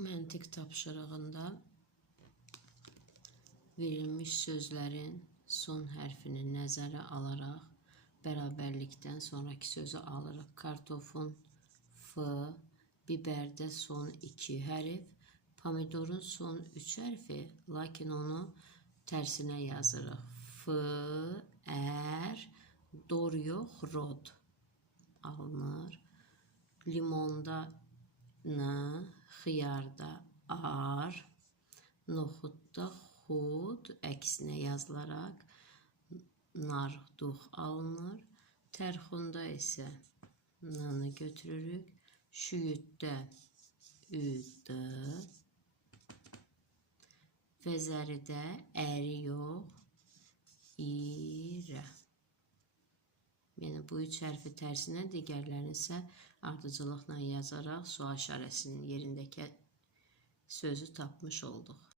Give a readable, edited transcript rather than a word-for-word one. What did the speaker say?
Məntiq tapşırığında verilmiş sözlərin son hərfini nəzərə alaraq bərabərlikdən sonraki sözü alırıq. Kartofun F, bibərdə son 2 hərf, pomidorun son 3 hərfi, lakin onu tərsinə yazırıq. F, ər, dor yox, rod alınır. Limonda N, xiyarda ar, noxudda xud əksinə yazılaraq narduq alınır. Tərxunda isə N-nı götürürük. Şüyüddə üd, vəzəridə əri yox, irə. Yəni bu 3 hərfi tərsinə, digərlərini isə ardıcıllıqla yazaraq sual işarəsinin yerindəki sözü tapmış olduq.